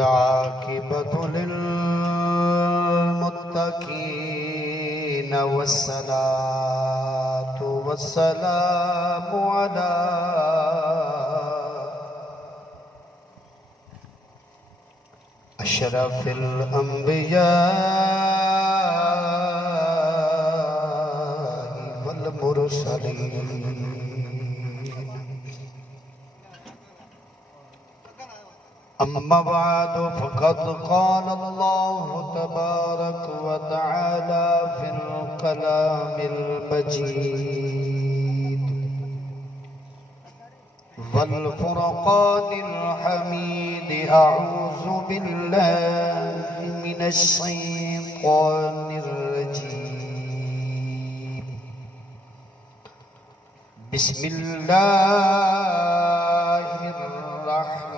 والعاقبة للمتقين والصلاة والسلام على أشرف الأنبياء والمرسلين. أما بعد فقد قال الله تبارك وتعالى في الكلام المجيد والفرقان الحميد. أعوذ بالله من الشيطان الرجيم. بسم الله الرحمن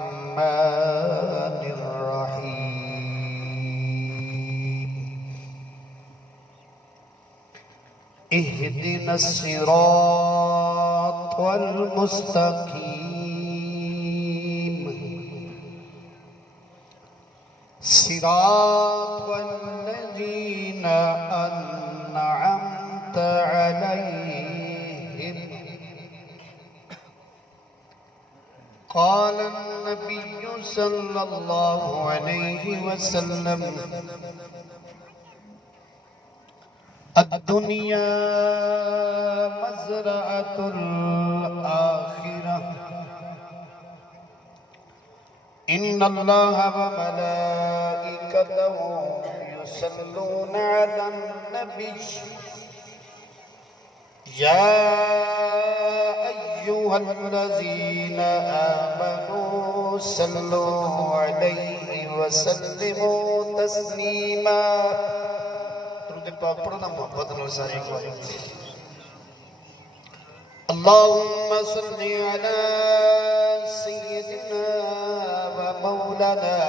الرحيم. اهدنا الصراط المستقيم صراط الذين أنعمت عليهم. قال النبي صلى الله عليه وسلم: الدنيا مزرعة الآخرة. إن الله وملائكته يصلون على النبي يا أيها الذين آمنوا صلوا عليه وسلموا تسليما. اللهم صل على سيدنا ومولانا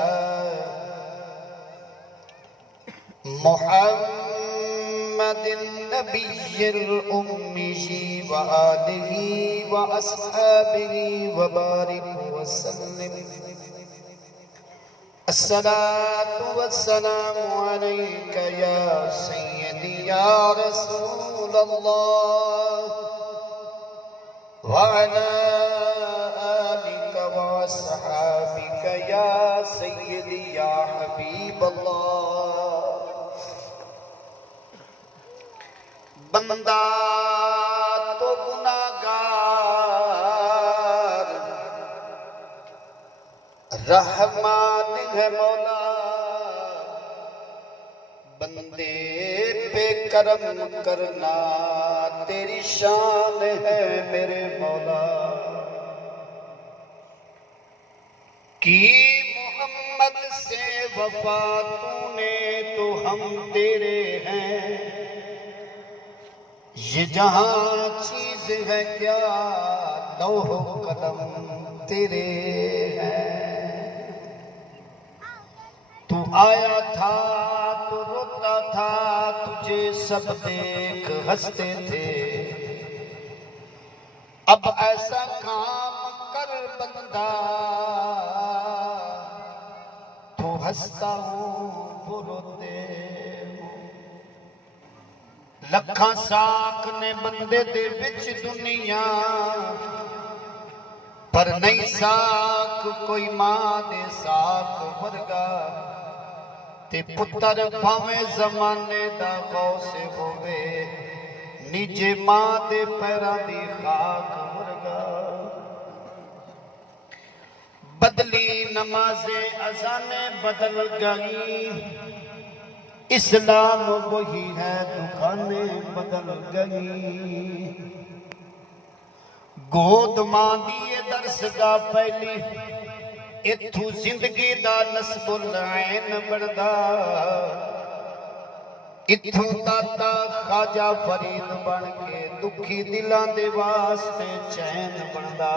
محمد النبي الأمي وآله وأصحابه وبارك وسلم. الصلاة والسلام عليك يا سيدي يا رسول الله وعلى آلك وأصحابك يا سيدي يا حبيب الله. بندہ تو گناہگار رحمان ہے مولا، بندے پہ کرم کرنا تیری شان ہے میرے مولا. کی محمد سے وفا تو نے تو ہم تیرے ہیں. یہ جہاں چیز ہے کیا لوح و قلم تیرے ہیں. تو آیا تھا تو روتا تھا، تجھے سب دیکھ ہنستے تھے. اب ایسا کام کر بندہ تو ہنستا ہوں وہ روتے. لکھاں ساکھ نے بندے دے وچ دنیا، پر نہیں ساکھ کوئی ماں دے ساکھ ورگا. تے پتر بھاویں زمانے دا غوث ہووے، نیجے ماں دے پیراں دی خاک ورگا. بدلی نمازیں اذانیں بدل گئی، اسلام وہی ہے دکانیں بدل گئی. گود ماں دیئے درس گاہ پہلی، اتھو زندگی دا نسب العین بڑھدا. اتھو داتا خواجہ فرید بن کے دکھی دلان دے واسطے چین بڑھدا.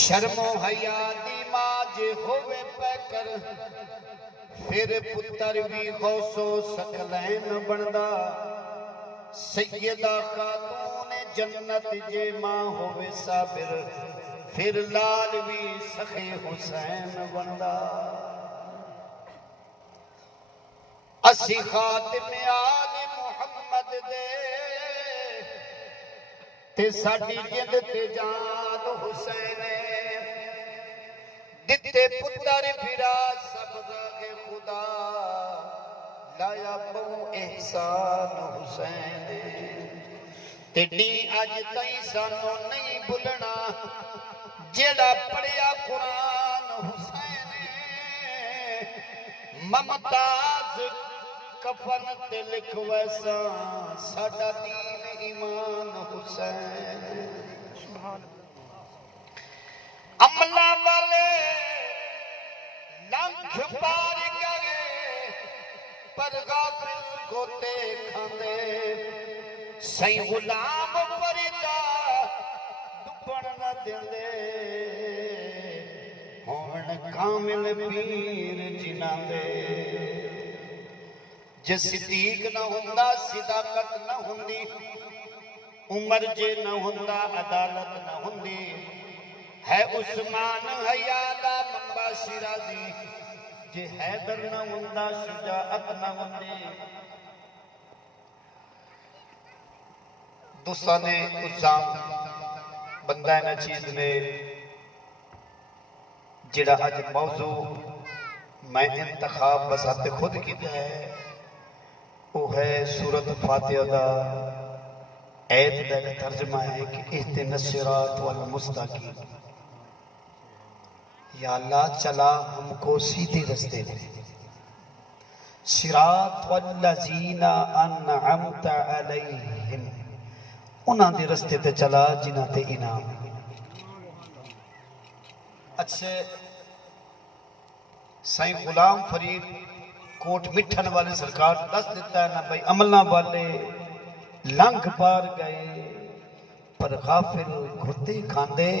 شرم و حیا دی ماں جے ہوئے پہ کر، پھر پتر بھی غوث و ثقلین بندا. سیدہ خاتون جنت جے ماں ہوئے صابر، پھر لال بھی سخی حسین بندا اسی خاتم آل محمد دے تے ساڈی جند تے جان حسین دتے پتر پھرا سب راہ خدا لایا بو احسان حسین تیڈی اج تائیں سانو نہیں بھولنا جیڑا پڑھیا قرآن حسین ممتاز کفن تے لکھ ویسا ساڈا دین ایمان حسین عملہ والے لنکھ پار گئے پر غافل گوتے کھاندے سائیں غلام فریدا ڈبن نہ دیندے ہون کامل پیر جنہاں دے جے صدیق نہ ہوندا صداقت نہ ہوندی عمر جے نہ ہوندا عدالت نہ ہوندی ہے عثمان حیا دا منبع شیرازی جے حیدر نہ ہوندا شجاعت نہ ہوندی دوستان الزام بندہ ہے نا چیز نے جڑا اج موضوع میں انتخاب بسات خود کیتا ہے وہ ہے سورت فاتحہ دا ایت دا ایک ترجمہ ہے کہ اہدنا الصراط والمستقیم یا اللہ چلا ہم کو سیدھے رستے میں صراط والذین انعمت علیہم انہاں دے رستے تے چلا جنہاں تے انعام اچھے سائیں غلام فرید کوٹ مٹھن والے سرکار دس دیتا ہے نا بھائی عملہ والے لنگ پار گئے پر غافل گھتے کھاندے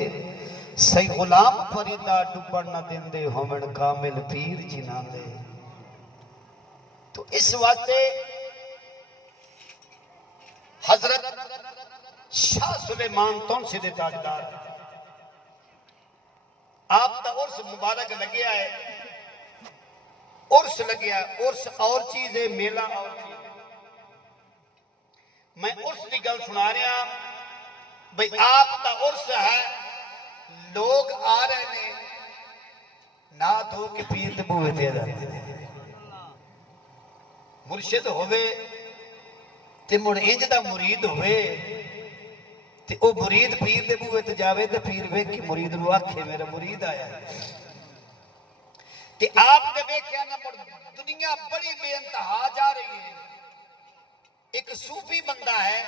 سائیں غلام فریدہ ڈبڑ نہ دیندے ہومن کامل پیر جنہاں دے تو اس واسطے حضرت شاہ سلیمان تون سے دے تاجدار آپ تا عرص مبارک لگیا ہے عرص لگیا عرص اور چیز ہے میلہ اور چیز ہے میں عرص دی گل سنا رہا بھئی آپ تا عرص ہے لوگ آ رہے ہیں نات ہو کہ پیر دے بوئے دے جاتے ہیں مرشد ہوئے تے مڑ انج دا مرید ہوئے تے او مرید پیر دے بوئے تے جاوے تے پیر وے کہ مرید رو آکھے میرا مرید آیا ہے تے آپ دے بے کیا نا دنیا بڑی بے انتہا جا رہی ہے ایک صوفی بندہ ہے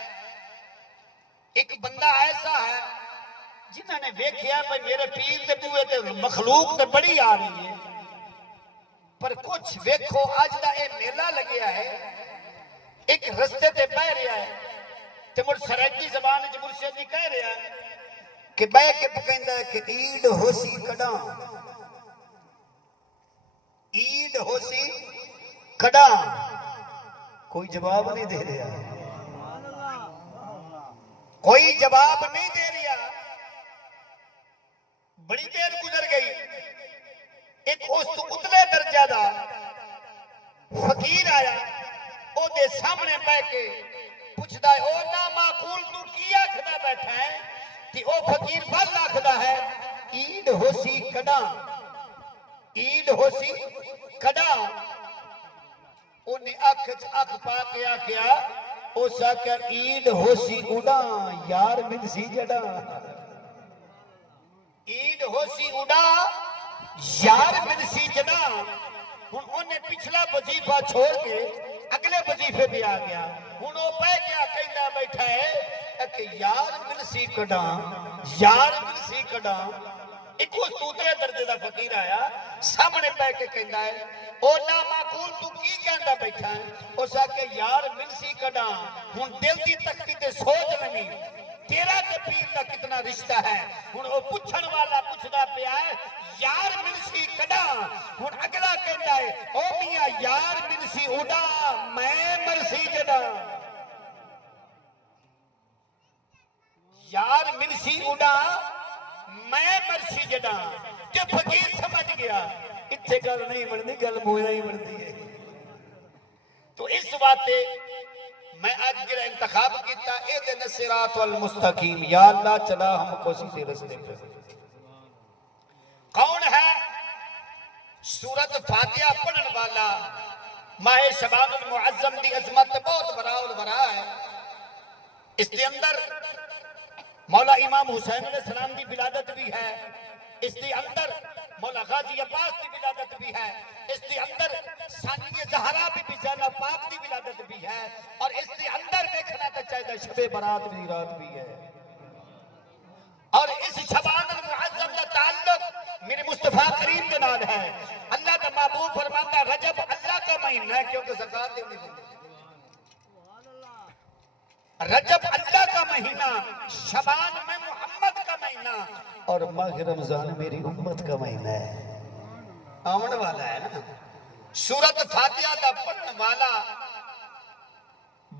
ایک بندہ ایسا ہے جنہوں نے دیکھیا بھئی میرے پیر دے بوئے تے مخلوق تے بڑی آ رہی ہے پر کچھ ویکھو آج دا اے میلہ لگیا ہے ایک رستے تے بہ رہا ہے تے مڑ سرائکی زبان جو مرشد جی کہہ رہا ہے کہ بہ کے پکندہ ہے کہ عید ہو سی کڑاں عید ہو سی کڑاں کوئی جواب نہیں دے رہا کوئی جواب نہیں دے رہا بڑی دیر گزر گئی ایک اس تو اتلے درجہ دا فقیر آیا او دے سامنے بہ کے پوچھدا ہے او نا معقول تو کیا کھدا بیٹھا ہے کہ او فقیر بل آکھدا ہے عید ہو سی کڑاں عید ہو سی کڑاں انہیں اکھ پا کے آکھیا او سا کہ عید ہو سی اڑاں یار من سی جڑاں عید ہو سی اڑاں یار من سی جڑاں ہن انہیں پچھلا وظیفہ چھوڑ کے اگلے وظیفے پہ آ گیا ہن وہ پہ گیا کہندا بیٹھا ہے کہ یار من سی کڑاں یار من سی کڑاں ایک اس دوسرے درجے دا فقیر آیا سامنے پہ کے کہندا ہے او نا معقول تو کی کہندا بیٹھا ہے او سا کہ یار من سی کڑاں ہن دل دی تختی تے سوچ لنی تیرا تے پیر دا کتنا رشتہ ہے ہن او پوچھن والا پوچھدا پیا ہے یار من سی کڑاں ہن اگلا کہندا ہے او میاں یار من سی اڑا میں مرسی جڑا یار من سی اڑا میں مرشی جڑا کہ فقیر سمجھ گیا اتھے گل نہیں بنتی گل مویا ہی بنتی ہے تو اس واسطے میں آج جڑا انتخاب کیتا اہدنا الصراط المستقیم یا اللہ چلا ہم کو سیدھے رستے پہ کون ہے سورت فاتحہ پڑھن والا ماہ شعبان المعظم دی عظمت بہت بڑا اور بڑا ہے اس کے اندر مولا امام حسین علیہ السلام دی ولادت بھی ہے اس کے اندر مولا غازی عباس دی ولادت بھی ہے اس کے اندر ثانیہ زہرا بی زینب پاک دی ولادت بھی ہے اور اس کے اندر دیکھنا تو چاہیے شب برات بھی رات بھی ہے اور اس شعبان المعظم کا تعلق میرے مصطفیٰ کریم کے نال ہے اللہ کا محبوب فرماتا رجب اللہ کا مہینہ ہے کیونکہ زکات دینے دیتے رجب اللہ کا مہینہ شعبان میں محمد کا مہینہ اور ماہ رمضان میری امت کا مہینہ ہے آمن والا ہے نا سورت فاتحہ کا پڑھنے والا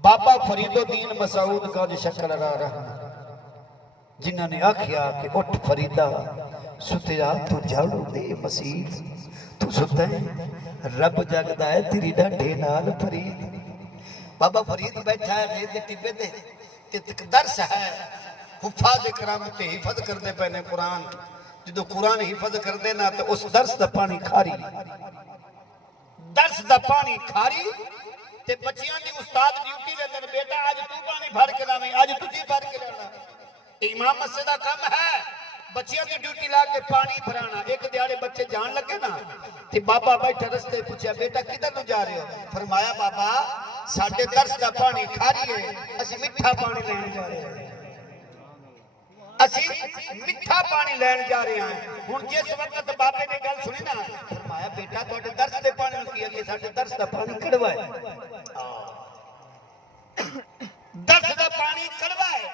بابا فرید الدین مسعود کا جو شکل رہا جنہوں نے آکھیا کہ اٹھ فریدہ ستیا تو جھاڑو دے مسیح تو ستا ہے رب جاگدہ ہے تیری ڈانڈے نال فرید بابا فرید بیٹھا ہے ریدے ٹپے دے درس ہے حفاظ کرام تے حفظ کر دے پہنے قرآن جدو قرآن حفظ کر دینا تو اس درس دا پانی کھاری درس دا پانی کھاری تے بچیاں دی استاد ڈیوٹی لے دن بیٹا آج تو پانی بھر کے لاویں آج تجھے بھر کے لانا امام مسجد دا کم ہے بچیاں دی ڈیوٹی لا کے پانی بھرانا ایک دیاڑے بچے جان لگے نا تے بابا بیٹھا رستے پوچھا بیٹا کدھر نو جا رہے ہو فرمایا بابا ساڈے درس دا پانی کھاری ہے اسی میٹھا پانی لین جا رہے ہیں اسی میٹھا پانی لین جا رہے ہیں ہن جس وقت بابے نے گل سنی نا فرمایا بیٹا تواڈے درس دے پانی نو کی کہ ساڈے درس دا پانی کڑوا ہے درس دا پانی کڑوا ہے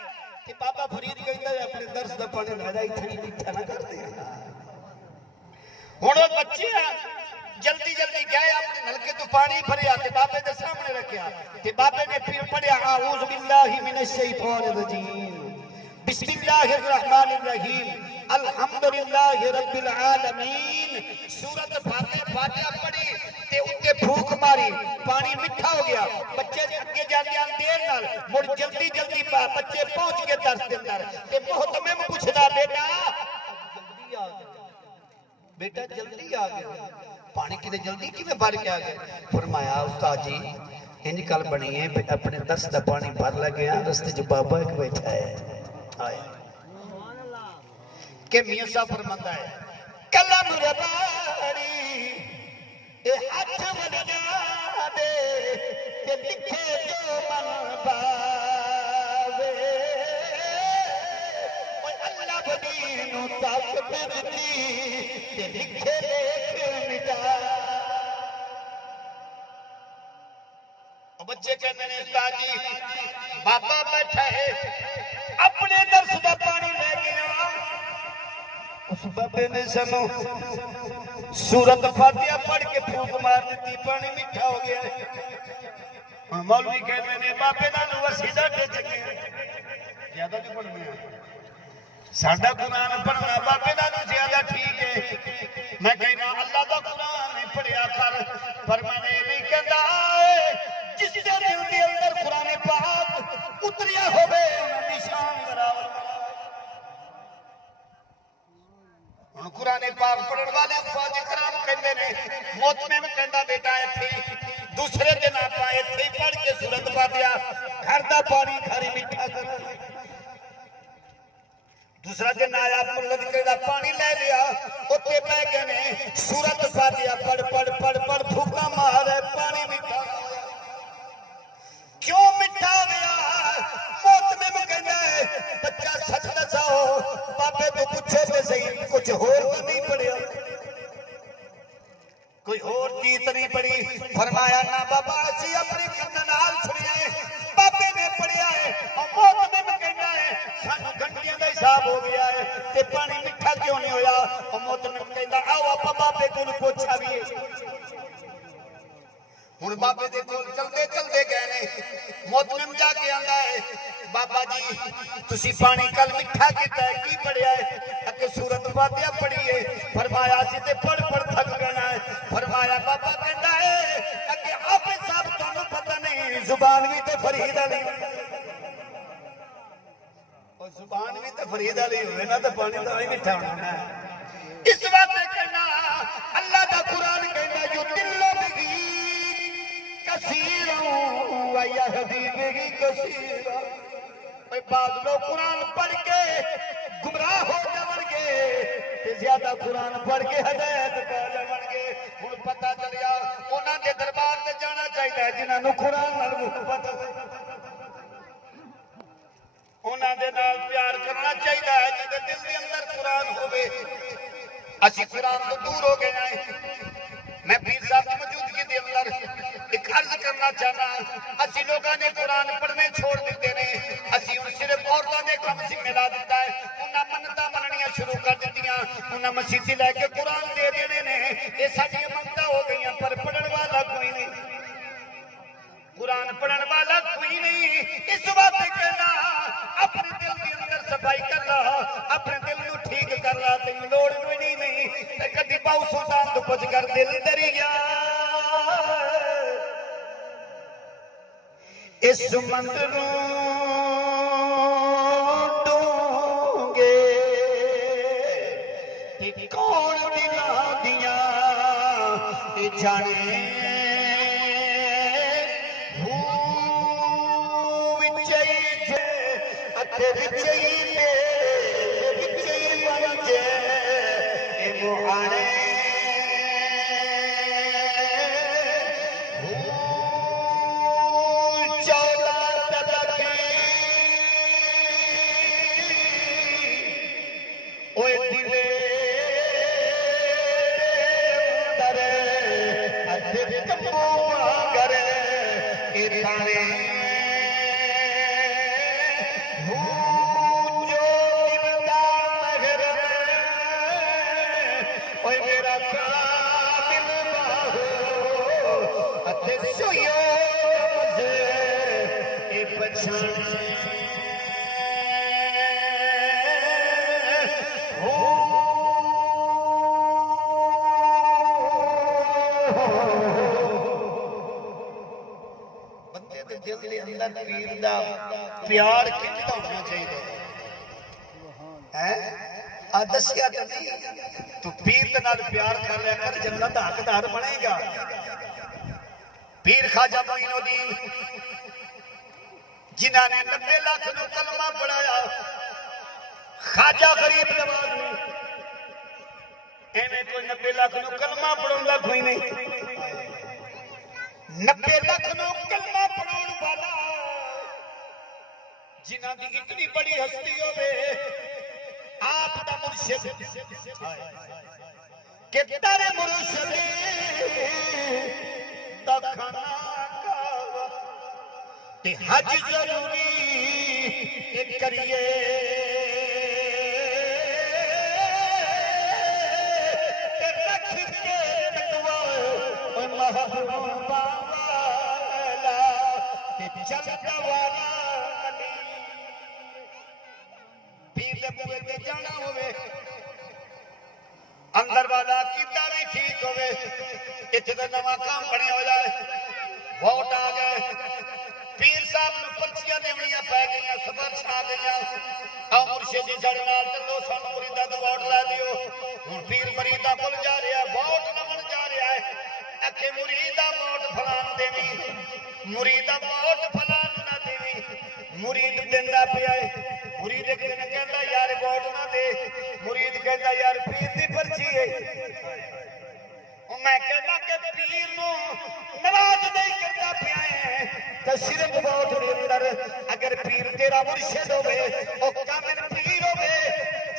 کہ بابا فرید کہندا ہے اپنے درس دا پانی لے جا ایتھے میٹھا نہ کر دے ہن او بچے جلدی جلدی گئے اپنے نلکے تو پانی بھریا تے بابے دے سامنے رکھیا تے بابے نے پھر پڑھیا اعوذ باللہ من الشیطان الرجیم بسم اللہ الرحمن الرحیم الحمدللہ رب العالمین سورت فاتحہ پڑھی تے اتے پھوک ماری پانی میٹھا ہو گیا بچے اگے جاندے دیر نال مڑ جلدی جلدی بچے پہنچ کے درس دے اندر تے محتمم پوچھدا بیٹا جلدی آ گیا بیٹا جلدی آ گیا پانی کنے جلدی کی میں بھر کے آ گئے فرمایا استاد جی انج کل بنی ہے اپنے درس دا پانی بھر لگیا رستے جو بابا ایک بیٹھا ہے آیا کہ میاں صاحب فرماتا ہے کلم رباری اے ہاتھ ولجا دے کہ لکھے جو من باوے اوہ اللہ بدینو طاقت دی کہ لکھے لیکھ مٹا بچے کہتے ہیں استاد جی بابا بیٹھا ہے اپنے درس دا پانی لے گیا اس بابے نے سنو سورت فاتحہ پڑھ کے پھونک مار دیتی پانی میٹھا ہو گیا مولوی کہتے ہیں بابے نالوں وسیدہ دے چکے زیادہ جو پڑھ میں ساڈا قرآن پڑھنا بابے نالوں زیادہ ٹھیک ہے میں کہنا اللہ دا قرآن نہیں پڑھیا کر پر میں نے نہیں کہتا جس دے دل دے اندر قرآن پاک اتریا ہوئے نشان براور ان قرآن پاک پڑھن والے افواج کرام کہندے نے موتمے میں کہندا بیٹا ایتھے دوسرے دن آپ ایتھے پڑھ کے سورت فاتحہ گھر دا پانی کھاری میٹھا کر دوسرا دن آیا ملت کہندا پانی لے لیا اوتے پے گئے نے سورت فاتحہ پڑھ پڑھ پڑھ پڑھ پھوکا مارے پانی میٹھا کیوں مٹھا گیا موتمے میں کہنا ہے بچہ سچ نساؤ بابے تو پوچھے سے صحیح کچھ اور تو نہیں پڑھیا کوئی اور چیز نہیں پڑھی فرمایا نا بابا اسی اپنی کننال سنیے بابے نے پڑھیا ہے اور موتمے میں کہنا ہے سانو گھنٹیاں دا حساب ہو گیا ہے کہ پانی مٹھا کیوں نہیں ہویا اور موتمے میں کہنا آؤ آپ بابے کو پوچھا بھی ہے ہن بابے دے کول چلدے چلدے گئے نے موتمم جا کے آندا ہے بابا جی تسی پانی کل میٹھا کیتا ہے کی پڑھیا ہے کہ سورت فاتحہ پڑھیے فرمایا سی تے پڑھ پڑھ تھک گیا ہے فرمایا بابا کہتا ہے کہ حافظ صاحب تمہیں پتہ نہیں زبان بھی تے فرید علی اور زبان بھی تے فرید علی ہوئے نا تو پانی تو ہی میٹھا ہونا ہے اس وقت کہنا اللہ دا قرآن کہنا جو دلوں بگی کثیروں ویہدی بگی کثیروں بعض لوگ قرآن پڑھ کے گمراہ ہو جاون گے زیادہ قرآن پڑھ کے ہدایت پا جاون گے ہن پتہ چلیا انہاں دے دربار تے جانا چاہیے جنہاں نوں قرآن نال محبت انہاں دے نال پیار کرنا چاہیے جے دل دے اندر قرآن ہوے اسی قرآن تو دور ہو گئے ہیں میں پیر صاحب کی موجودگی دے اندر ایک عرض کرنا چاہنا اسی لوگاں نے قرآن پڑھنے چھوڑ دیتے نے اسی ان صرف عورتوں نے کم سے ملا دیتا ہے انہاں منتاں مننیاں شروع کر دیتیاں انہاں مسیحی لے کے قرآن دے دینے نے یہ ساری منتاں ہو گئیاں پر پڑھن والا کوئی نہیں قرآن پڑھن والا کوئی نہیں اس وقت کہنا اپنے دل کے اندر صفائی کر رہا اپنے دل نو ٹھیک کر رہا تین لوڑ کوئی نہیں کدی باؤ سلطان تو پچھ کر دل ڈری گیا اس مندروں ڈونگے تے کون دلا دیاں تے جانے پیار کتنا ہونا چاہیے دسیا تو پیر دے نال پیار کر لیا کر جنت دا حقدار بنے گا پیر خواجہ معین الدین جنہاں نے 90 لاکھ نو کلمہ پڑھایا خواجہ غریب نواز نے ایویں کوئی 90 لاکھ نو کلمہ پڑھاوندا کوئی نہیں 90 لاکھ نو کلمہ پڑھاون والا جنہاں دی اتنی بڑی ہستی ہوے آپ دا مرشد کہ تیرے مرشد دا کھانا کھاوا تے حج ضروری کریے تے رکھ کے تقوی او محبوبا والا تے چلتا والا بوئے تے جانا ہوئے اندر والا کیتا نہیں ٹھیک ہوئے اتنے نواں کام بڑھیا ہو جائے ووٹ آ گئے پیر صاحب نے پرچیاں دیوڑیاں پہ گئیاں سفر چھا گئیاں اور مرشد جی سڑ نال چلو سن مریدہ تو ووٹ لے دیو ہن پیر مریدہ کل جا رہا ہے ووٹ لمن جا رہا ہے اکھے مریدہ ووٹ پھلان دیوی مریدہ ووٹ پھلان نہ دیوی مرید دیندہ پہ آئے مرید ایک دن کہتا یار ووٹ نہ دے مرید کہتا یار پیر دی پرچی ہے میں کہتا کہ پیر نو نواز نہیں کرتا پیا ہے تو صرف ووٹ دے اندر اگر پیر تیرا مرشد ہوئے او کامل پیر ہوئے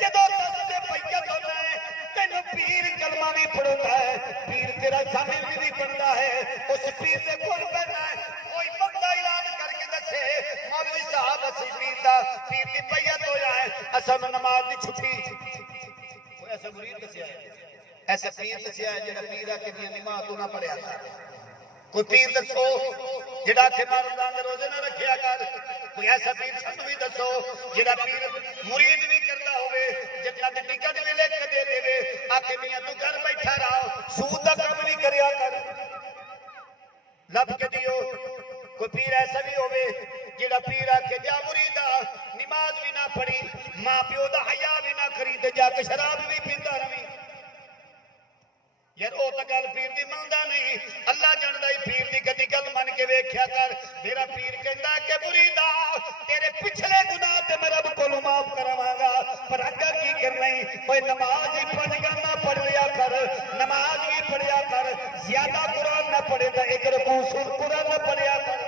جدو دستے بیعت ہوتا ہے تینوں پیر کلمہ بھی پڑھتا ہے پیر تیرا شامل بھی پڑھتا ہے اس پیر سے کون بیٹھا ہے کوئی بندہ اعلان کر کے دسے مولوی صاحب اسی پیر دی بیعت ہو جائے اصل نماز دی چھٹی کوئی ایسا مرید دسیا ہے ایسا پیر دسیا ہے جڑا پیر آ کے نماز تو نہ پڑھیا تھا کوئی پیر دسو جڑا کہ رمضان دے روزے نہ رکھیا کر کوئی ایسا پیر سانو بھی دسو جڑا پیر مرید بھی کردا ہوے جنت دی ٹکٹ بھی لکھ دے دے آکے میاں تو گھر بیٹھا رہو سود دا کم نہیں کریا کر لب کے دیو کوئی پیر ایسا بھی ہوئے جڑا پیر آکے جا مریدہ نماز بھی نہ پڑھی ماں پیو دا حیا بھی نہ کری تے جا کے شراب بھی پیندا رہی یار او تا گل پیر دی مندا نہیں اللہ جاندا ہی پیر دی کدی گل من کے ویکھیا کر میرا پیر کہندا کہ مریدا تیرے پچھلے گناہ تے میں رب کولوں معاف کراواں گا پر اگے کی کرنا ہے اوے نماز ہی پڑھ گانا پڑھ لیا کر نماز بھی پڑھیا کر زیادہ قرآن نہ پڑھے تے ایک رکوع سور قرآن نہ پڑھیا کر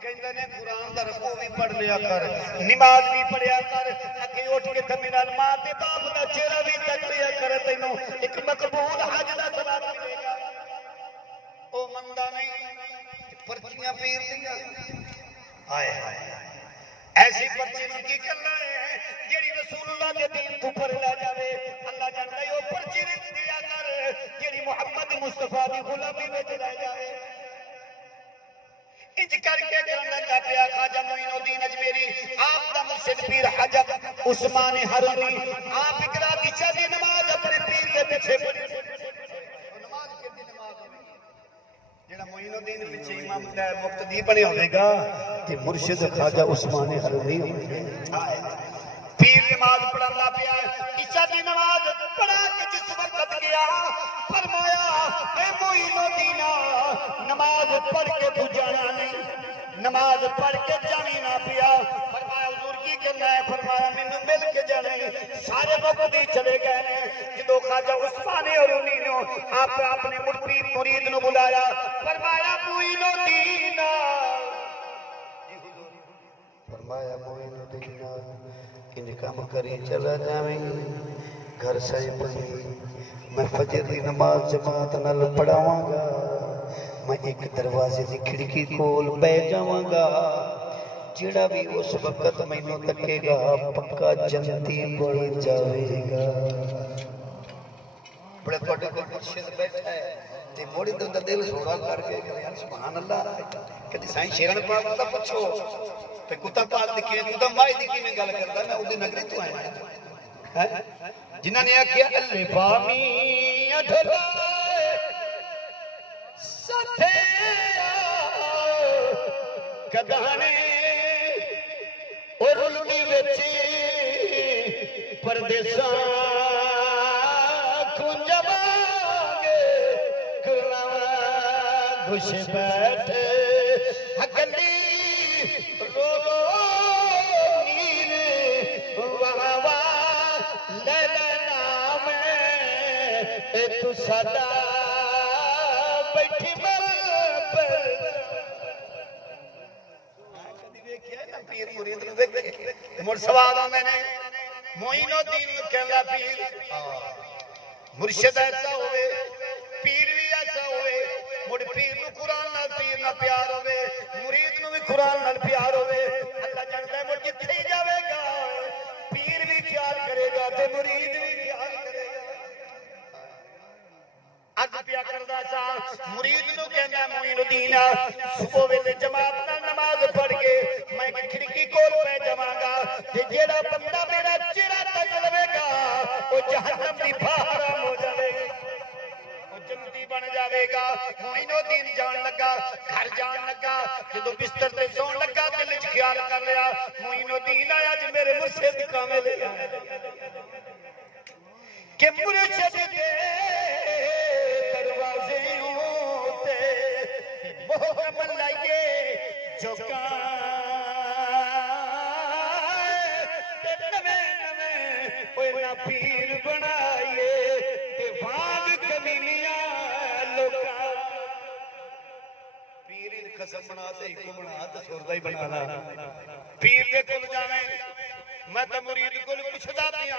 کہندے نے قرآن دا رکوع بھی پڑھ لیا کر نماز بھی پڑھیا کر اگے اٹھ کے تھمی نال ماں تے باپ دا چہرہ بھی تک لیا کر تینوں ایک مقبول حج دا ثواب ملے گا او مندا نہیں پرچیاں پیر دیاں ہائے ہائے ایسی پرچی نوں کی کرنا ہے جیڑی رسول اللہ دے دین تو پر لے جاوے اللہ جاندا ہے او پرچی نہیں دیا کر جیڑی محمد مصطفی دی غلامی وچ لے جاوے انج کر کے کرنا کا پیا خواجہ معین الدین اجمیری آپ دا مرشد پیر حضرت عثمان حرونی آپ اقرا کی چلی نماز اپنے پیر کے پیچھے پڑھی نماز کتنی نماز ہوگی جڑا معین الدین پیچھے امام دا مقتدی بنے ہوے گا تے مرشد خواجہ عثمان حرونی پیر نماز پڑھنا پیا عشاء دی نماز پڑھا کے جس وقت گیا فرمایا اے معین الدین نماز پڑھ کے تو جانا نہیں نماز پڑھ کے جانی نہ پیا فرمایا حضور کی کرنا ہے فرمایا مینوں مل کے جانے سارے مقتدی چلے گئے نے جدو خواجہ عثمان حرونی نے آپ اپنے مرید نو بلایا فرمایا معین الدین فرمایا معین الدین ان کام کری چلا جاویں گھر سائیں پڑھی میں فجر دی نماز جماعت نال پڑھاواں گا میں ایک دروازے دی کھڑکی کول بیٹھ جاواں گا جڑا بھی اس وقت مینوں تکے گا پکا جنتی بن جاوے گا بڑے بڑے کو مرشد بیٹھا ہے تے موڑی تو دل سوڑا کر کے یار سبحان اللہ کدی سائیں شیرن پاک دا پوچھو تے کتا پال دکھے کتا مائی دکھی میں گل کردا میں اودی نگری تو آیا ہے جنہاں نے آکھیا اللہ بامی اٹھلا ساتھے کدانے اور رلنی وچی پردیساں کنجواگے کرناوا گھش بیٹھے حقلی رو رو نیر وہاں لیلنا میں اے تو صدا بیٹھی مل پر پیر مرید نو دیکھ مڑ سوال میں نے معین الدین کہلا پیر مرشد ایسا ہوئے پیر بھی ایسا ہوئے مڑ پیر نو قرآن نال پیر نہ پیار ہوئے مرید نو بھی قرآن نال پیار ہوئے اللہ جانتا ہے مڑ جتھے ہی جاوے گا پیر بھی خیال کرے گا تے مرید بھی خیال کرے گا اج پیا کردا سا مرید نو کہندا معین الدین صبح ویلے جماعت نال نماز پڑھ کے میں کھڑکی کول پہ جاواں گا تے جیڑا بندہ میرا چہرہ تک لوے گا او جہنم دی باہر ہو جاوے گا او جنتی بن جاوے گا معین الدین جان لگا گھر جان لگا جدوں بستر تے سون لگا دل وچ خیال کر لیا معین الدین اج میرے مرشد کامل ہے کہ مرشد دے دروازے ہوتے محرم لائیے جو پیر بنائیے وانگ کمینیاں لوکا پیر قسم بنا تے کو بنا تے سردہ ہی بنانا پیر دے کول جاویں میں تے مرید کول پوچھدا پیا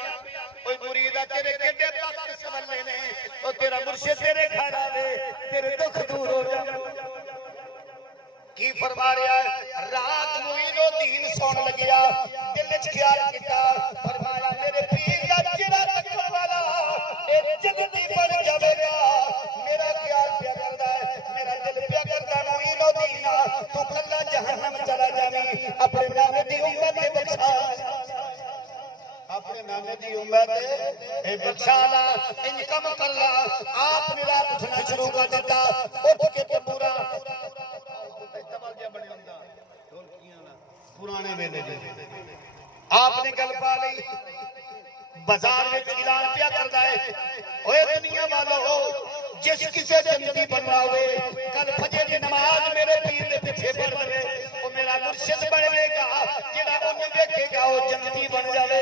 اوے مریدا تیرے کڈے پاک سوالے نے او تیرا مرشد تیرے گھر آوے تیرے دکھ دور ہو جاوے کی فرما رہا ہے رات معین الدین سون لگیا دل وچ خیال کیتا فرمایا میرے پیر دا چہرہ تکن والا اے جنتی بن جاوے گا میرا خیال پیا کردا ہے میرا دل پیا کردا معین الدین تو کلا جہنم چلا جاویں اپنے نام دی امت نے بچا اپنے نانے دی امت اے بخشالا ان کم کر لا آپ نے رات اٹھنا شروع کر دیتا اٹھ کے تبورا پرانے ویلے دے آپ نے گل پا لی بازار میں اعلان پیا کردا ہے اوے دنیا والو جس کسے جنتی بننا ہوئے کل فجر دی نماز میرے پیر دے پیچھے پڑھ لے او میرا مرشد بنے گا جڑا اونوں ویکھے گا او جنتی بن جاوے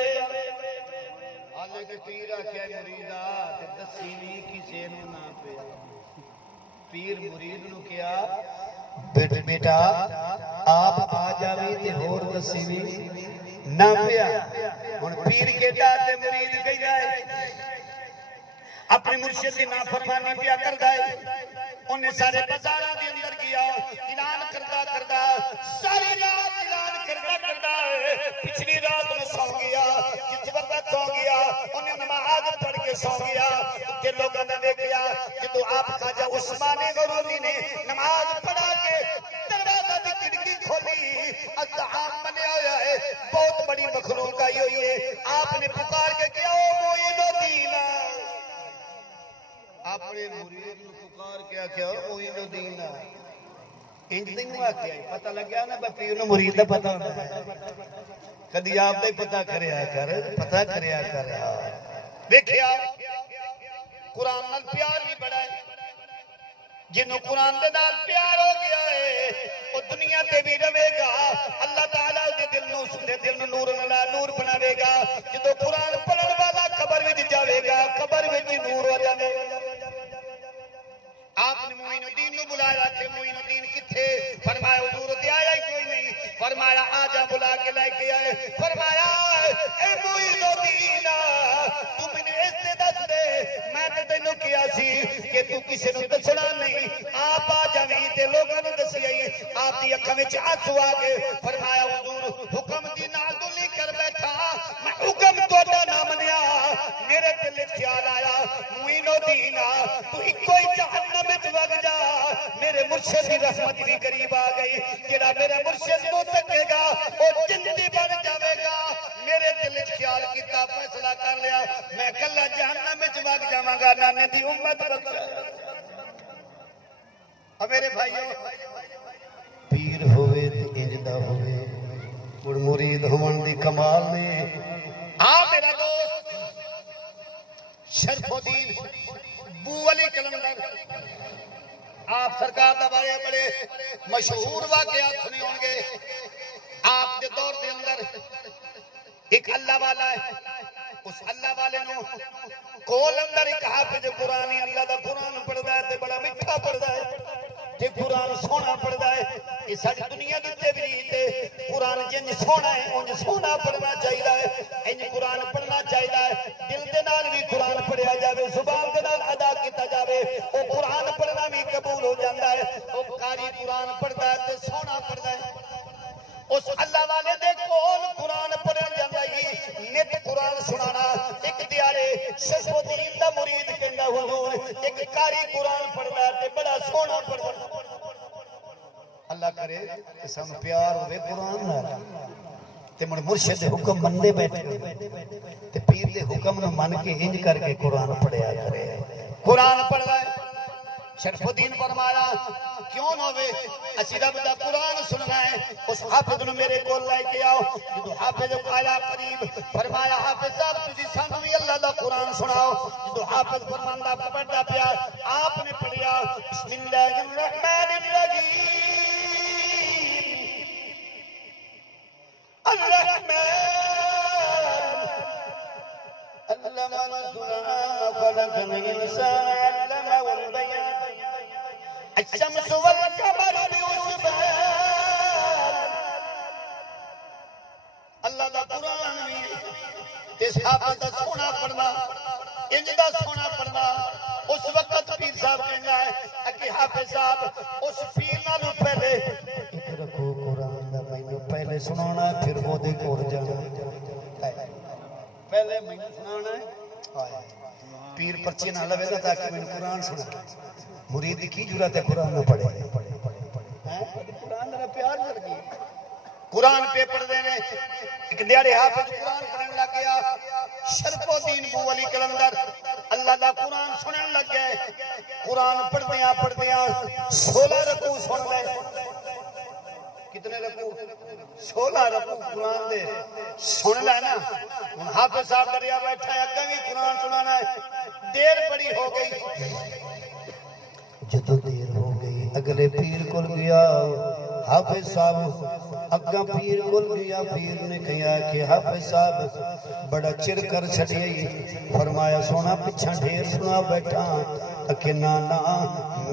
حالے کہ پیر آکھیا مریدا تے دسی نہیں کسے نوں نہ پیا پیر مرید نوں کیا بیٹا آپ آ جاوے تے ہور دسی وی نہ پیا ہن پیر کہدا تے مرید کہدا ہے اپنے مرشد کی نافرمانی پیا کردا ہے انہیں سارے بازاراں دے اندر گیا اعلان کردا ساری رات اعلان کردا پچھلی رات میں سو گیا جس وقت سو گیا انہیں نماز پڑھ کے سو گیا کہ لوگوں نے دیکھا جدو آپ خواجہ عثمان غنوی نے نماز پڑھا کے دروازہ کی کھڑکی کھولی اذہان بنیا ہوا ہے بہت بڑی مخلوق آئی ہوئی ہے آپ نے پکار کے کیا او معین الدین اپنے مرید نو پکار کے آکھیا معین الدین انج نہیں آکھیا پتہ لگیا نا پیر نو مرید دا پتہ ہوندا ہے کدی آپ دا ہی پتہ کریا کر دیکھیا قرآن نال پیار بھی بڑا ہے جنوں قرآن دے نال پیار ہو گیا ہے وہ دنیا تے بھی رہے گا اللہ تعالیٰ دے دل نو نور بناوے گا جدو قرآن پڑھن والا قبر وچ جاوے گا قبر وچ نور ہو جاوے گا آپ نے معین الدین نو بلایا کہ معین الدین کتھے فرمایا حضور تے آیا ہی کوئی نہیں فرمایا آ جا بلا کے لے کے آئے فرمایا اے معین الدین تو مینوں اس تے دس دے میں تے تینوں کیا سی کہ تو کسے نوں دسنا نہیں آپ آ جاویں تے لوکاں نوں دسی آئی آپ دی اکھاں وچ آنسو آ گئے فرمایا حضور حکم دی نادلی کر بیٹھا میں حکم تہاڈا نہ منیا میرے دل وچ خیال آیا معین الدین تو اکو ہی جہنم وچ وگ جا میرے مرشد کی رحمت بھی قریب آ گئی جڑا میرے مرشد نو تکے گا او جنتی بن جاوے گا میرے دل وچ خیال کیتا فیصلہ کر لیا میں کلا جہنم وچ وگ جاواں گا نانے دی امت بخش او میرے بھائیو پیر ہوئے تے انج دا ہوئے مڑ مرید ہون دی کمال نے میرا دوست شرف الدین بو علی کلندر آپ سرکار دا بڑے مشہور واقعات سنے ہوں گے آپ دے دور دے اندر ایک اللہ والا ہے اس اللہ والے نو کول اندر ایک حافظ قرآن اللہ دا قرآن پڑھدا ہے تے بڑا میٹھا پڑھدا ہے تے قرآن سونا پڑھدا ہے یہ ساری دنیا دی تبلیغ تے قرآن جن سونا ہے اونج سونا پڑھنا چاہیدا ہے انج قرآن پڑھنا چاہیدا ہے دل دے نال بھی قرآن پڑھیا جاوے زبان دے نال ادا کیتا جاوے او قرآن پڑھنا بھی قبول ہو جاندا ہے او قاری قرآن پڑھدا ہے تے سونا پڑھدا ہے اس اللہ والے دے کول قرآن پڑھیا جاندا ہی نت قرآن سنانا ایک دیارے شرف الدین دا مرید کہندا حضور ایک قاری قرآن پڑھدا تے بڑا سونا پڑھدا اللہ کرے کہ سانو پیار ہوے قرآن نال تے مرشد دے حکم مننے بیٹھے تے پیر دے حکم نو من کے انج کر کے قرآن پڑھیا کرے قرآن پڑھدا ہے شرف الدین فرمایا کیوں نہ ہوئے اسی رب دا قرآن سننا ہے اس حافظ نو میرے کول لے کے آؤ جدو حافظ آیا قریب فرمایا حافظ صاحب تسی سانو بھی اللہ دا قرآن سناؤ جدو حافظ فرماندا پڑھدا پیا آپ نے پڑھیا بسم اللہ الرحمن الرحیم الرحمن علم القرآن خلق الإنسان علمه البيان الشمس والقمر بحسبان اللہ دا قرآن بھی تے حافظ دا سونا پڑھنا انج دا سونا پڑھنا اس وقت پیر صاحب کہنا ہے کہ حافظ صاحب اس پیر نالوں پہلے ایک رکھو قرآن دا مینوں پہلے سنانا پھر وہ دے کول جانا پہلے مینوں سنانا ہے پیر پرچی نہ لوے گا تاکہ میں قرآن سنا مرید کی جرات ہے قرآن نہ پڑھے قرآن نہ پیار کر گئی قرآن پہ پڑھ دینے ایک دیارے حافظ قرآن پڑھنے لگ گیا شرف الدین بو علی کلندر اللہ دا قرآن سنن لگ گئے قرآن پڑھدیاں پڑھدیاں 16 رکوع سن لے کتنے رکوع 16 رکوع قرآن دے سن لے نا حافظ صاحب دریا بیٹھا ہے اگے بھی قرآن سنانا ہے دیر بڑی ہو گئی جدو دیر ہو گئی اگلے پیر کول گیا حافظ صاحب اگا پیر کول گیا پیر نے کہا کہ حافظ صاحب بڑا چر کر چھڑی فرمایا سونا پچھا ڈھیر سنا بیٹھا کہ نا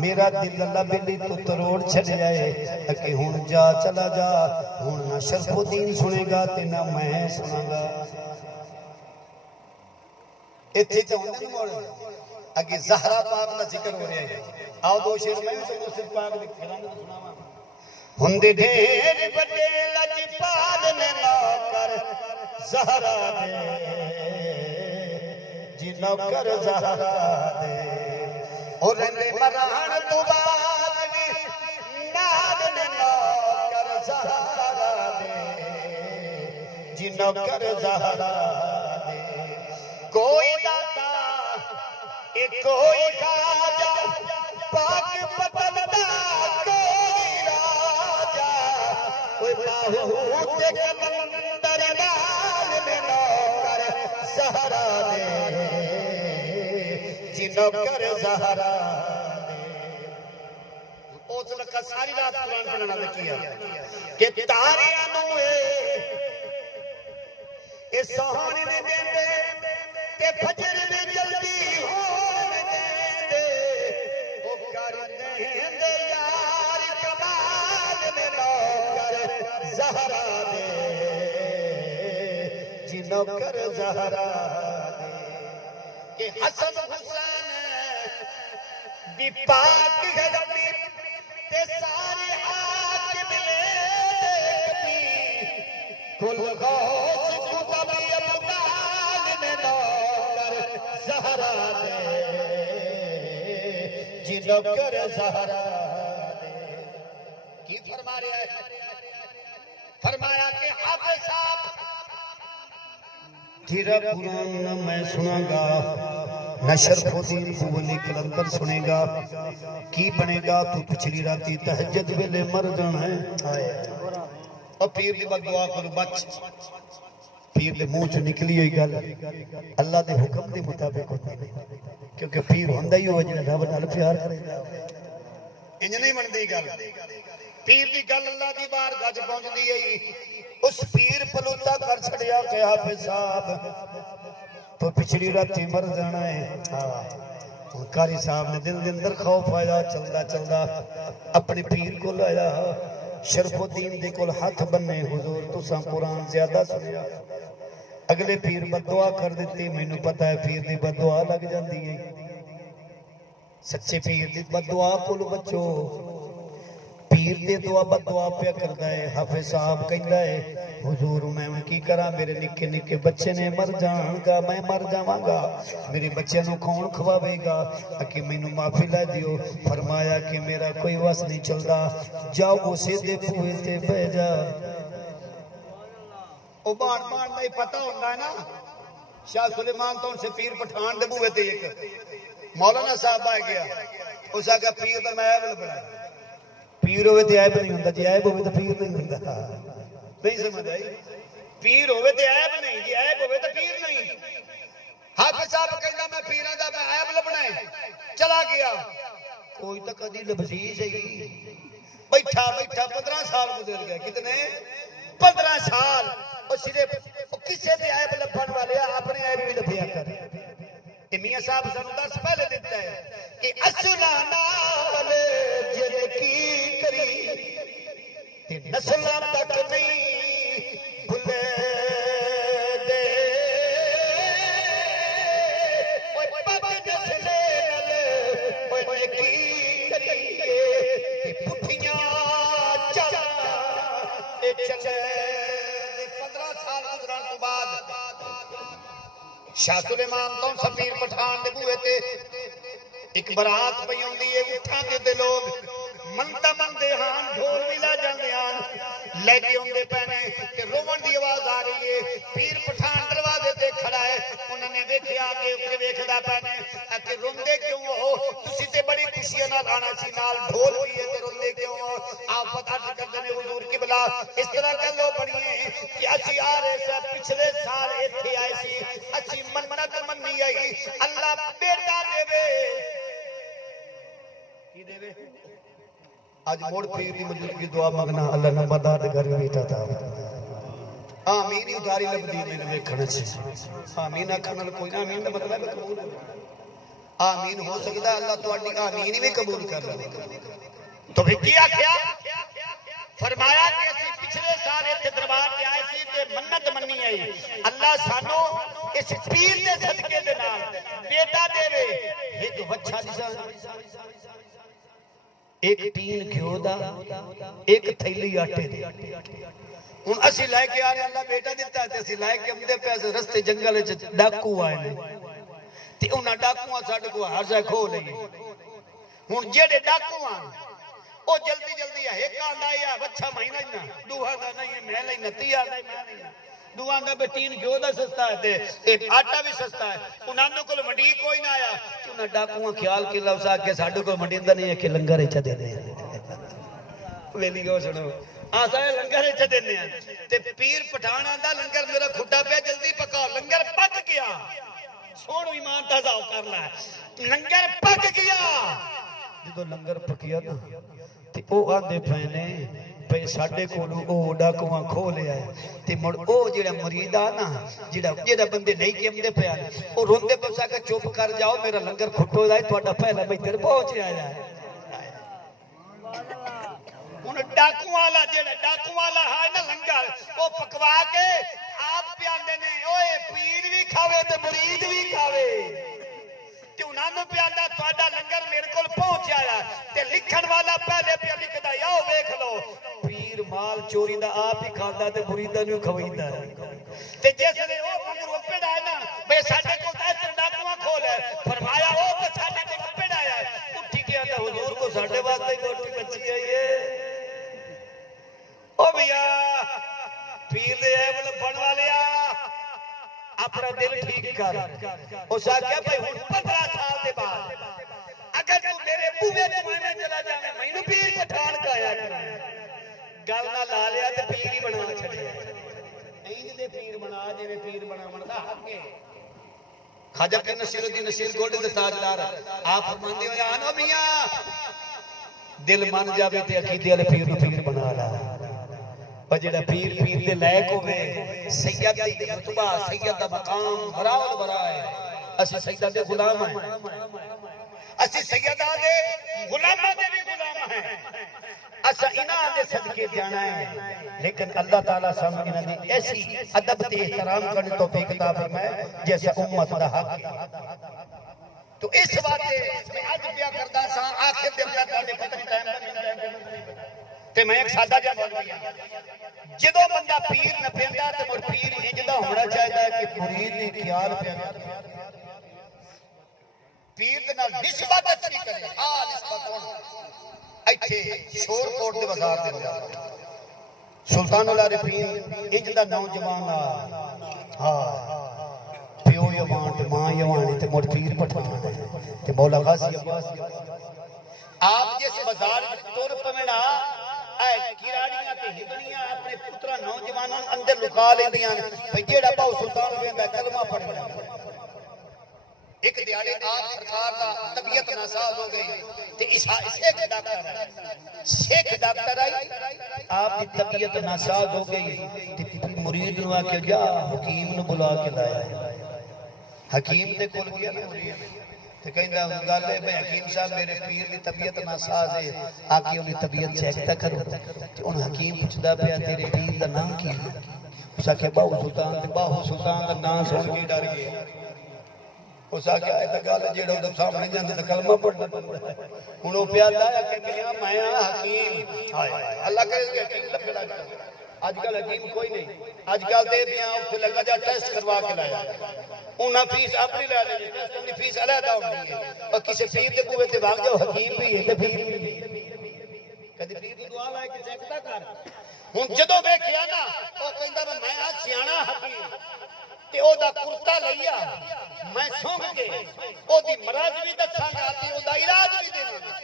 میرا دل اللہ بلی تو تروڑ چھڑ جائے کہ ہون جا چلا جا ہون نہ شرف الدین سنے گا تے نہ میں سنا گا اتھے چاہنے موڑ اگے زہرہ پاک نہ ذکر ہو رہے ہیں آؤ دو شیر میں تو صرف پاک لکھ رہا ہوں ہندے ڈھیر بڑے لج پال نے نوکر زہرا دے جی نوکر زہرا دے اور رہنے مران تو بعد بھی ناد نے نوکر زہرا دے جی نوکر زہرا دے کوئی داتا ایک کوئی خواجہ پاک پتندہ کوئی راجہ کوئی باہوت کلندر نال میں نوکر زہرا دے جی نوکر زہرا دے اوز لکھا ساری رات قرآن پڑھنا لکھیا کہ تاریاں نوے اس سہانی میں دیندے کہ فجر میں جلدی ہون دیندے وہ کر دیندے یار کمال میں نوکر زہرا دے جی نوکر زہرا دے کہ حسن حسین بھی پاک ہے ربی تے سارے آج ملے کل غوث کتبی ابدال میں نوکر زہرا دے جی نوکر زہرا دے کی فرما رہا ہے فرمایا کہ حافظ صاحب تیرا قرآن نہ میں سنا گا نہ شرف الدین بو علی کلندر سنے گا کی بنے گا تو پچھلی راتی تہجد ویلے مر جانا ہے اور پیر دی بد دعا کرو بچ پیر دے منہ چ نکلی ہوئی گل اللہ دے حکم دے مطابق ہوتی نہیں کیونکہ پیر ہوندا ہی ہو جڑا رب نال پیار کرے گا انج نہیں بندی گل پیر دی گل اللہ دی بارگاہ وچ پہنچدی ہے اس پیر پلوتا کر چھڑیا کہ حافظ صاحب تو پچھلی راتی مر جانا ہے ہاں قاری صاحب نے دل دے اندر خوف آیا چلدا چلدا اپنے پیر کو لایا شرف الدین دے کول ہاتھ بننے حضور تساں قرآن زیادہ سنیا اگلے پیر بد دعا کر دیتی مینوں پتہ ہے پیر دی بد دعا لگ جاندی ہے سچے پیر دی بد دعا کول بچو پیر دے دعا بد دعا پیا کردا ہے حافظ صاحب کہندا ہے حضور میں کی کراں میرے نکے نکے بچے نے مر جان گا میں مر جاواں گا میرے بچے نوں کون کھواوے گا کہ مینوں معافی لے دیو فرمایا کہ میرا کوئی وس نہیں چلدا جاؤ اسے دے بوئے تے بہ جا او بان بان دا پتہ ہوندا ہے نا شاہ سلیمان تو ان سے پیر پٹھان دے بوئے تے ایک مولانا صاحب آ گیا اس آ پیر دا میں ایبل بنا پیر ہوئے تے عیب نہیں ہوندا جی عیب ہوئے تے پیر نہیں ہوندا نہیں سمجھ آئی پیر ہوئے تے عیب نہیں جی عیب ہوئے تے پیر نہیں حافظ صاحب کہندا میں پیراں دا میں عیب لبنا ہے چلا گیا کوئی تو کدی لبسی صحیح بیٹھا بیٹھا 15 سال گزر گئے کتنے 15 سال اور صرف کسے دے عیب لبھن والے اپنے عیب بھی لبھیا کر میاں صاحب سانو دس پہلے دیتا ہے کہ اصلا نال جن کی کری تے نسلاں تک نہیں بھلے دے اوے پگ نسلے نال اوے کی کریے تے پٹھیاں چل اے چلے 15 سال گزرن تو بعد شاہ سلیمان تو سفیر پٹھان دے بوئے تے ایک برات پئی ہوندی ہے اٹھاں دے لوگ منتا مندے ہان ڈھول بھی لا جاندے ہان لے کے ہوندے پہنے کہ رومن دی آواز آ رہی ہے پیر پٹھان دروازے تے کھڑا ہے اس طرح گلو بڑیے کہ اسی آ رہے سے پچھلے سال ایتھے آئے سی اسی منت منی آئی اللہ بیٹا دے وے کی دے وے آج موڑ پیر دی موجودگی دعا مانگنا اللہ نمبردار دے گھر بیٹا تھا آمین ہی ادھاری لبدی میں نے کھڑا سے آمین اکھنال کوئی نہ آمین دا مطلب ہے قبول آمین ہو سکتا ہے اللہ تو اڈی آمین ہی میں قبول کر رہا تو پھر کیا کیا فرمایا کہ اسی پچھلے سال ایتھے دربار تے آئے سی تے منت منی آئی اللہ سانو اس پیر دے صدقے دے نال بیٹا دے وے ایک وچھا جسا ایک ٹین گھیو دا ایک تھیلی آٹے دے ان اسی لائے کے آرے اللہ بیٹا دیتا ہے اسی لائے کے ہم دے پیسے رستے جنگل ڈاکو آئے نے تے انہاں ڈاکو ساڈے کو ہر جگہ کھو لئی ہن جڑے ڈاکو او جلدی جلدی ہے ایک آندا ہے وچھا مہینہ نہ دوہا دا نہیں میں لئی نتی آ نہیں دوہا دا بٹین گھیو دا سستا ہے تے آٹا بھی سستا ہے انہاں کول منڈی کوئی نہ آیا کہ انہاں ڈاکو خیال کی لفظ آ کے ساڈے کول منڈی دا نہیں ہے کہ لنگر وچ دے دے ویلی گو سنو آسا ہے لنگر وچ دینے ہیں تے پیر پٹھان آندا لنگر میرا کھٹا پیا جلدی پکاؤ لنگر پک گیا سوڑ ایمان تازہ کرنا ہے لنگر پک گیا جدو لنگر پکیا نا تے او آندے پہنے پہ ساڈے کولو او ڈاکواں کھو لے آئے تے مڑ او جڑا مرید آ نا جڑا بندے نہیں کیمدے پیا او روندے پسا کہ چپ کر جاؤ میرا لنگر کھٹو دا تہاڈا پہلا میتر پہنچ آیا ہے ان ڈاکو والا جڑا ڈاکو والا ہے نا لنگر وہ پکوا کے آپ پیاندے نے اوئے پیر بھی کھاوے تے مرید بھی کھاوے تے انہاں نوں پیاندا تہاڈا لنگر میرے کول پہنچ آیا تے لکھن والا پہلے پیا لکھدا یاو ویکھ لو پیر مال چوری دا آپ ہی کھاندا تے مریداں نوں کھویندا ہے تے جس نے او منگرو پیڑا ہے نا بے ساڈے کول تے ڈاکواں کھول ہے فرمایا او تے ساڈے کول پیڑا ہے اٹھ کے آندا حضور کو ساڈے واسطے روٹی بچی ہے او بھیا پیر دے ایبل بن والیا اپنا دل ٹھیک کر اس آکھیا بھائی ہن 15 سال دے بعد اگر تو میرے بوے میں چلا جاویں مینوں پیر پٹھان کہیا کر گل نہ لا لیا تے پیر ہی بنا چھڑیا اینج دے پیر بنا جویں پیر بناون دا حق ہے خواجہ پیر نصیر الدین نصیر گولڈ دے تاجدار آپ فرماندے ہو یا نو میاں دل من جاوے تے عقیدے والے پیر نوں پیر بنا لا پر جڑا پیر دے لائق ہوے سید دی رتبہ سید دا مقام براول برائے اسی سیدہ دے غلام ہیں اسی سیدہ دے غلامہ دے بھی غلام ہیں اسا انہاں دے صدقے جانا ہے لیکن اللہ تعالیٰ سامنے انہاں دی ایسی ادب تے احترام کرنے توفیق عطا فرمائے جیسا امت دا حق ہے تو اس واسطے میں اج پیا کردا سا آخر دے اندر تہاڈے پتہ ٹائم تے میں ایک سادہ جا بول گیا جدو بندہ پیر نہ پیندا تے مڑ پیر انجدا ہونا چاہیدا ہے کہ مرید نے خیال پیا پیر دے نال نسبت اچھی کرے نسبت کون ایتھے شور کوٹ دے بازار دے اندر سلطان العارفین انجدا نوجوان ہاں پیو یوان تے ماں یوان تے مڑ پیر پٹھان تے مولا غازی عباس آپ جس بازار تر پوینا اے کیراڑیاں تے ہبڑیاں اپنے پترا نوجواناں اندر لکا لیندیاں بھئی جیڑا باو سلطان ویندا کلمہ پڑھدا ایک دیاڑے آپ سرکار دا طبیعت ناساز ہو گئی تے شیخ ڈاکٹر آئی آپ دی طبیعت ناساز ہو گئی تے مرید نو آ کے جا حکیم نو بلا کے لایا حکیم دے کول گیا نا مرید تے کہندا گل ہے بھئی حکیم صاحب میرے پیر دی طبیعت ناساز ہے آ کے انہی طبیعت چیک تا کرو تے ان حکیم پوچھدا پیا تیرے پیر دا نام کی ہے اس آکھیا باہو سلطان تے باہو سلطان دا نام سن کے ڈر گیا اس آکھیا اے تے گل جیڑا اودے سامنے جاندے تے کلمہ پڑھنا پیندا ہے ہن او پیادا ہے کہ میاں میں حکیم ہائے اللہ کرے کہ حکیم لگڑا آج کل حکیم کوئی نہیں آج کل دے بیاں اوتھے لگا جا ٹیسٹ کروا کے لایا انہاں فیس اپنی لے لینی ٹیسٹ دی فیس علیحدہ ہوندی ہے اور کسی پیر دے بوے تے واگ جاؤ حکیم بھی ہے تے پیر بھی کدی پیر دی دعا لائے کہ چیک تا کر ہن جدوں ویکھیا نا او کہندا میں آ سیاںا حکیم تے او دا کرتا لیا میں سونگ کے او دی مرض بھی دساں گا تے او دا علاج بھی دے گا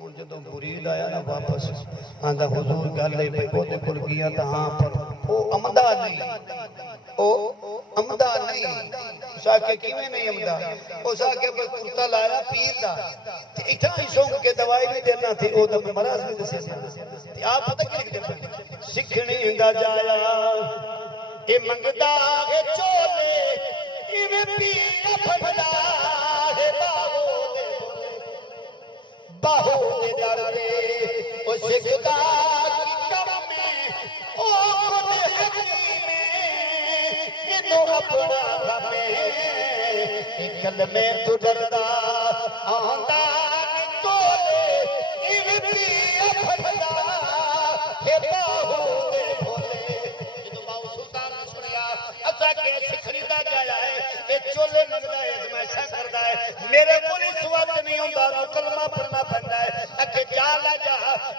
ہوں جدو مرید آیا نا واپس آندا حضور گل ہے بھائی وہ کل گیا تو ہاں پر وہ امدا نہیں امدا نہیں اس آکے کیویں نہیں امدا اس آکے پر کرتا لایا پیر دا اتنا ہی سونگ کے دوائی بھی دینا تھی او دم مراض بھی دسے تھی آپ پتہ کی لکھ دے سکھنی دا جایا اے منگدا ہے چولے ایویں پیر پھڑدا ہے باہو دے در دے او سکھدا کی کم میں او خود حکیمے انو اپنا غمے کلمے تو ڈردا آندا نکولے ایویں پیر پھڑدا ہے باہو دے بھولے جدو باہو سلطان نے سنیا اسا کے سکھنی دا جایا ہے اے چولے منگدا ہے ازمائشاں کردا ہے میرے کول اس وقت نہیں ہوندا تو کلمہ پڑھنا پڑتا ہے اکھے جا لے جا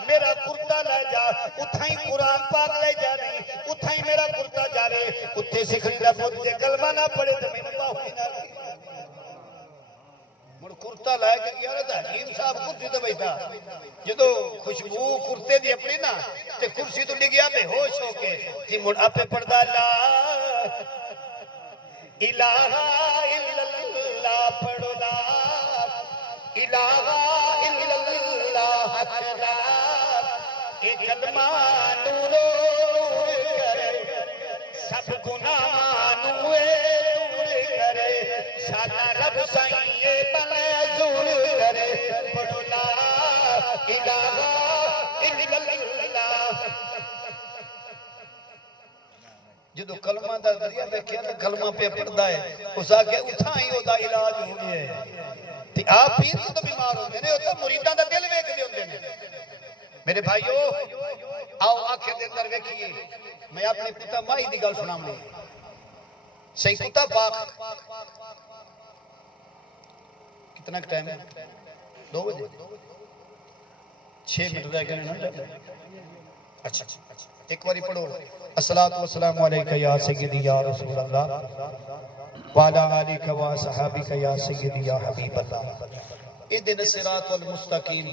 میرا کرتا لے جا اتھائی قرآن پاک لے جا نہیں اتھائی میرا کرتا جا رہے اتھے سکھنی دا پوت دے کلمہ نہ پڑھے تو میں باہو ہی نہ رہی مڑ کرتا لائے کہ کیا رہتا حکیم صاحب کرسی تو بیٹھا جدو خوشبو کرتے دی اپنی نا تے کرسی تو ڈگیا بے ہوش ہو کے تھی مڑ اپے پڑھدا لا الہ الا اللہ پڑھو لا الہ الا اللہ حق لا اے کلمہ نور کرے سب گناہ نوے دور کرے شانا رب سائیں منظور کرے پڑھو لا الہ الا اللہ جدو کلمہ دا دریا دیکھیا تو کلمہ پہ پڑھدا ہے اس آگے اتھا ہی ہوتا علاج ہو گیا ہے تی آپ پیر کو تو بیمار ہوندے نے ہوتا مریدان دا دل ویک دے ہوندے نے میرے بھائیو آؤ آنکھیں دے اندر ویکھیے میں اپنے پتا مائی دی گل سنام لے صحیح کتا پاک کتنا ٹائم ہے 2 بجے 6 منٹ رہ گئے نا اچھا ایک باری پڑھو الصلاۃ والسلام علیکہ یا سیدی یا رسول اللہ وعلا آلک و صحابک یا سیدی یا حبیب اللہ اہدنا الصراط المستقیم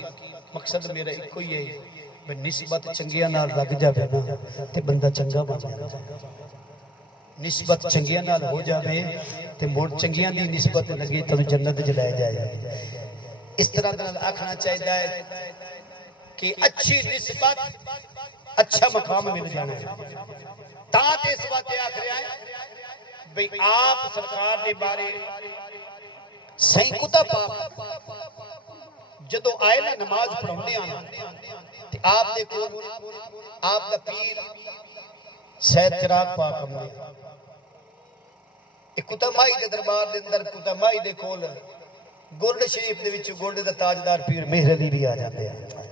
مقصد میرا ایک ہی ہے میں نسبت چنگیاں نال لگ جاوے نا تے بندہ چنگا بن جائے نسبت چنگیاں نال ہو جاوے تے موڑ چنگیاں دی نسبت لگی تو جنت جلائے جائے اس طرح نال آکھنا چاہیے کہ اچھی نسبت اچھا مقام مل جانا ہے تاں اس بات آخ رہا ہے بھئی آپ سرکار دے بارے صحیح کتا پاک جدو آئے نا نماز پڑھنے آنا آپ دیکھو آپ دا پیر سید چراغ پاک ہم نے ایک کتا مائی دے دربار دے اندر کتا مائی دے کول گولڈ شریف دے وچ گولڈ دا تاجدار پیر مہر علی بھی آ جاتے ہیں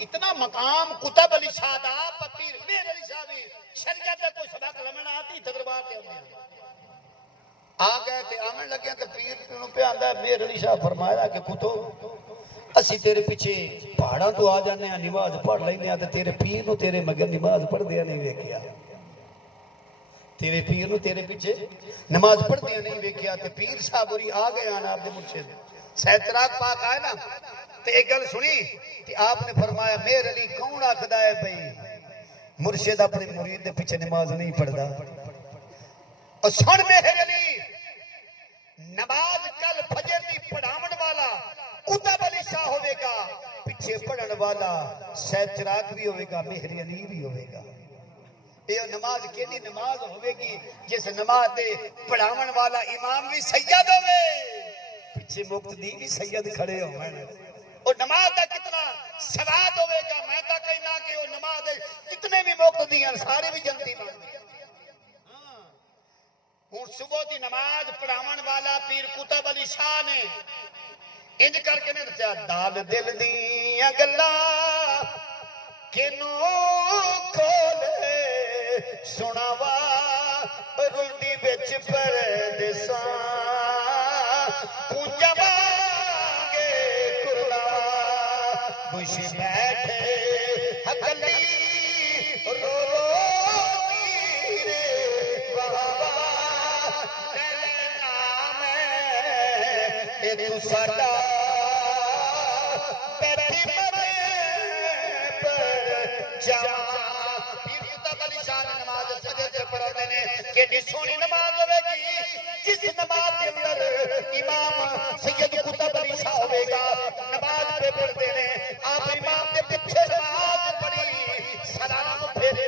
اتنا مقام کتب علی شاہ دا پیر مہر علی شاہ بھی شریعت دا کوئی سبق لمنا آتی دربار دے ہوندے آ گئے تے آمن لگے تے پیر نوں پہ آندا مہر علی شاہ فرمایا کہ کتو اسی تیرے پیچھے پہاڑاں تو آ جانے ہیں نماز پڑھ لینے تے تیرے پیر نوں تیرے مگر نماز پڑھ دیا نہیں ویکھیا تیرے پیر نوں تیرے پیچھے نماز پڑھ دیا نہیں ویکھیا تے پیر صاحب ہوری آ گئے آنا آپ دے مرشد سید چراغ پاک آئے نا تے ایک گل سنی کہ آپ نے فرمایا مہر علی کون آکھدا ہے بھئی مرشد اپنے مرید دے پیچھے نماز نہیں پڑھدا اور سن مہر علی نماز کل فجر دی پڑھاون والا کتب علی شاہ ہوئے گا پیچھے پڑھن والا سید چراغ بھی ہوئے گا مہر علی بھی ہوئے گا یہ نماز کیلی نماز ہوئے گی جس نماز دے پڑھاون والا امام بھی سید ہوئے پیچھے مقتدی بھی سید کھڑے ہوئے اور نماز دا کتنا ثواب ہوئے گا میں تا کہنا کہ وہ نماز دے کتنے بھی مقتدی ہیں سارے بھی جنتی بن گئے ہوں صبح دی نماز پڑھاون والا پیر کتب علی شاہ نے انج کر کے نے دسیا دال دل دیاں گلاں کینوں کھولے سناوا رلدی وچ پردیساں کونجواں گے خوش بیٹھے حقلی رو تیرے بابا لینا میں اے تو ساڈا کیڑی سونی نماز ہوے گی جس نماز کے اندر امام سید قطب علی شاہ ہوے گا نماز پہ پڑھتے ہیں آپ امام کے پیچھے نماز پڑھی سلام پھیرے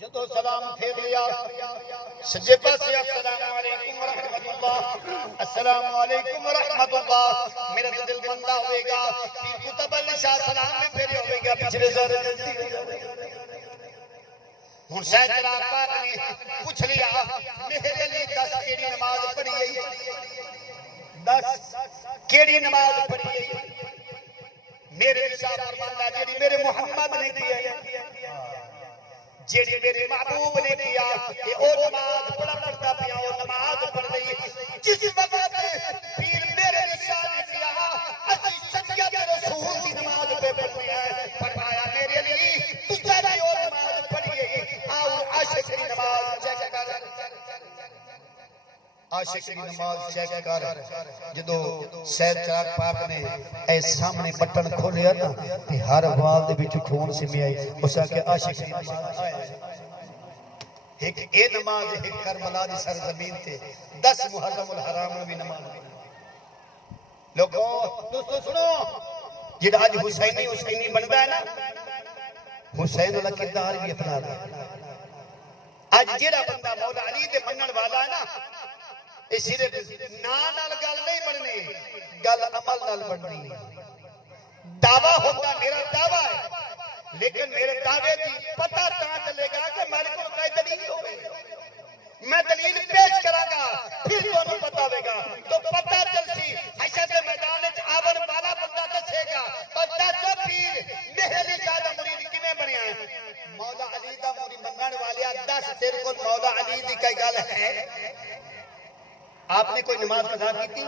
جدو سلام پھیر لیا سجے پاسے السلام علیکم ورحمۃ اللہ السلام علیکم ورحمۃ اللہ میرا دل بندہ ہوئے گا پیر قطب علی شاہ سلام میں پھیرے ہوئے گا پچھلے سر ہن شاید چراغ پاک نے پوچھ لیا میرے لیے 10 کیڑی نماز پڑھی گئی 10 کیڑی نماز پڑھی گئی میرے شاہ فرماتا جیڑی میرے محمد نے کی ہے جیڑی میرے محبوب نے کیا کہ او نماز پڑھا کرتا پیا وہ نماز پڑھ رہی جس وقت پیر میرے شاہ نے کیا اسی سید رسول کی نماز پہ پڑھنی ہے فرمایا میرے لیے تجھے بھی وہ نماز پڑھیے آؤ عاشق کی نماز چیک کر عاشق کی نماز چیک کر جدو سید چراغ پاک نے اے سامنے بٹن کھولیا نا تے ہر وال دے وچ خون سمی آئی اس کہ عاشق کی نماز ایک اے نماز ایک کربلا دی سرزمین تے 10 محرم الحرام میں بھی نماز لوگوں دوستو سنو جڑا اج حسینی بندا ہے نا حسین والا کردار بھی اپنا رہا اج جڑا بندہ مولا علی دے منن والا ہے نا اس صرف نام نال گل نہیں بننی گل عمل نال بننی دعویٰ ہوگا میرا دعویٰ ہے لیکن میرے دعوے کی پتہ کہاں چلے گا کہ میرے کو کوئی دلیل ہوگی میں دلیل پیش کرا گا پھر دونوں پتہ ہوئے گا تو پتہ چل سی حشر میدان آور والا بندہ دسے گا اور دسو پیر میرے شاہ مرید کیویں بنیا ہے مولا علی دا مرید منن والیا 10 تیرے کو مولا علی دی کوئی گل ہے آپ نے کوئی نماز قضا کی تھی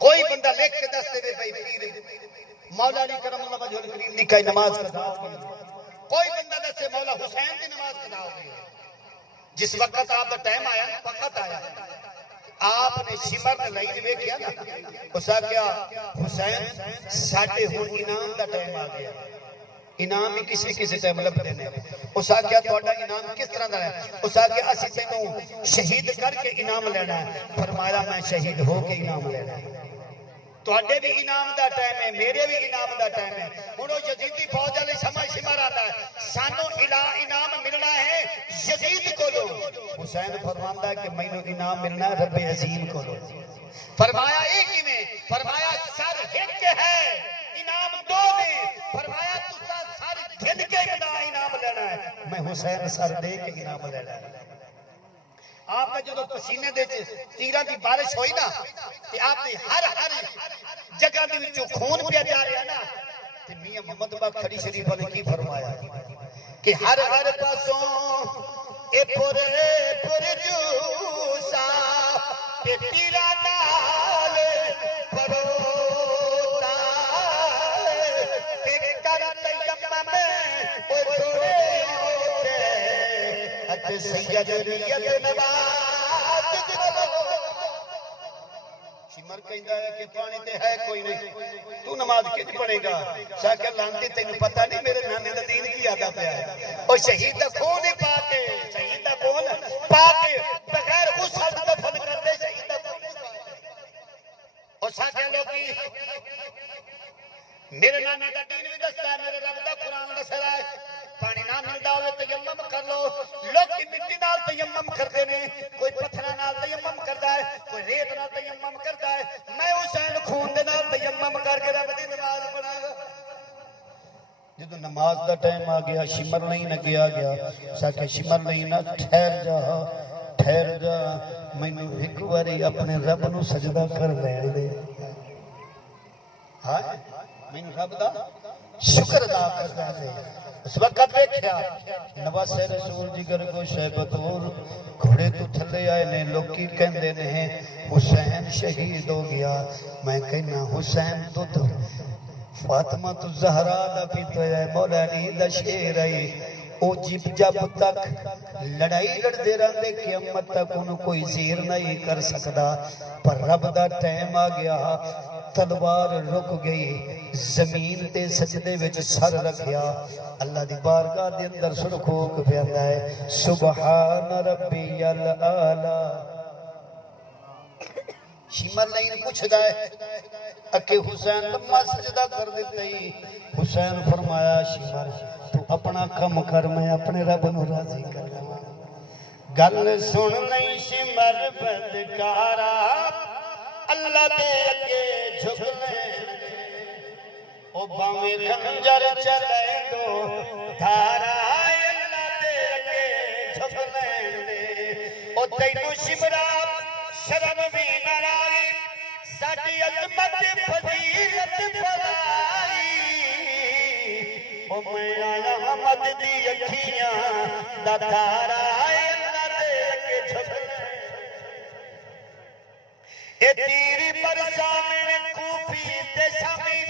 کوئی بندہ لکھ کے دس دے بھائی پیر مولا علی کرم اللہ وجہ الکریم دی کوئی نماز قضا ہوئی کوئی بندہ دسے مولا حسین دی نماز قضا ہوئی جس وقت آپ دا ٹائم آیا وقت آیا آپ نے شمر نے لئی دی ویکھیا نا اسا کیا حسین ساڈے ہن انعام دا ٹائم آ گیا انعام ہی کسی ٹائم لب دینے اسا کیا تہاڈا انعام کس طرح دا ہے اسا کیا اسی تینوں شہید کر کے انعام لینا ہے فرمایا میں شہید ہو کے انعام لینا ہے تہاڈے بھی انعام دا ٹائم ہے میرے بھی انعام دا ٹائم ہے ہن او یزیدی فوج والے سمجھ شمار آندا ہے سانوں انعام ملنا ہے یزید کولوں حسین فرماندا ہے کہ مینوں انعام ملنا ہے رب عظیم کولوں فرمایا اے کیویں فرمایا سر ایک ہے انعام 2 نے فرمایا تساں سر گھن کے انعام لینا ہے میں حسین سر دے کے انعام لینا ہے آپ نے جدو پسینے دے تیران دی بارش ہوئی نا کہ آپ نے ہر جگہ دے وچوں خون پیا جا رہا نا تے میاں محمد باغ کھڑی شریف والے کی فرمایا کہ ہر پاسوں اے پر جوسا تے تیرا نال پروتا تے کر تیمم او چھوڑے اتے سید نیت نواز شمر کہندا ہے کہ پانی تے ہے کوئی نہیں تو نماز کیوں پڑھے گا شاکر لانتی تینوں پتہ نہیں میرے نانے دا دین کی آدھا پیا ہے اور شہید دا خون ہی پا کے شہید دا خون پا کے بغیر اس حد دفن کر دے شہید دا خون اور شاکر لوگی میرے نانے دا دین بھی دستا ہے میرے رب دا قرآن دس رہا ہے پانی نہ ملدا ہوے تیمم کر لو لوگ مٹی نال تیمم کردے نے کوئی پتھراں نال تیمم کردا ہے کوئی ریت نال تیمم کردا ہے میں حسین خون دے نال تیمم کر کے رب دی نماز پڑھاں گا جدو نماز دا ٹائم آ گیا شمر نہیں نہ گیا ساکے شمر نہیں نہ ٹھہر جا مینوں ایک واری اپنے رب نو سجدہ کر لین دے ہاں مینوں رب دا شکر ادا کردا ہے اس وقت دیکھیا نواسے رسول جگر کو شہبتور گھوڑے تو تھلے آئے نے لوکی کہندے نے حسین شہید ہو گیا میں کہنا حسین تو فاطمہ تو زہرا دا پیتا ہے مولا علی دا شیر ہے او جب تک لڑائی لڑدے رہندے قیامت تک انہوں کوئی زیر نہیں کر سکتا پر رب دا ٹائم آ گیا تلوار رک گئی زمین تے سجدے وچ سر رکھیا اللہ دی بارگاہ دے اندر سرخوک پیندا ہے سبحان ربی الاعلی شمر لین پوچھدا ہے اکے حسین لمحہ سجدہ کر دیتا ہی حسین فرمایا شمر تو اپنا کم کر میں اپنے رب نو راضی کر لوں گل سن نہیں شمر بدکارا اللہ دے اگے جھک لے او باویں خنجر چلے دو دھارا اللہ دے اگے جھک لے او تینوں شمرا شرم بھی نہ آئی ساڈی عظمت فضیلت بلائی او میں آیا حمد دی اکھیاں دا دھارا اللہ دے اگے جھک لے اے تیری برسامن کوفی تے شامی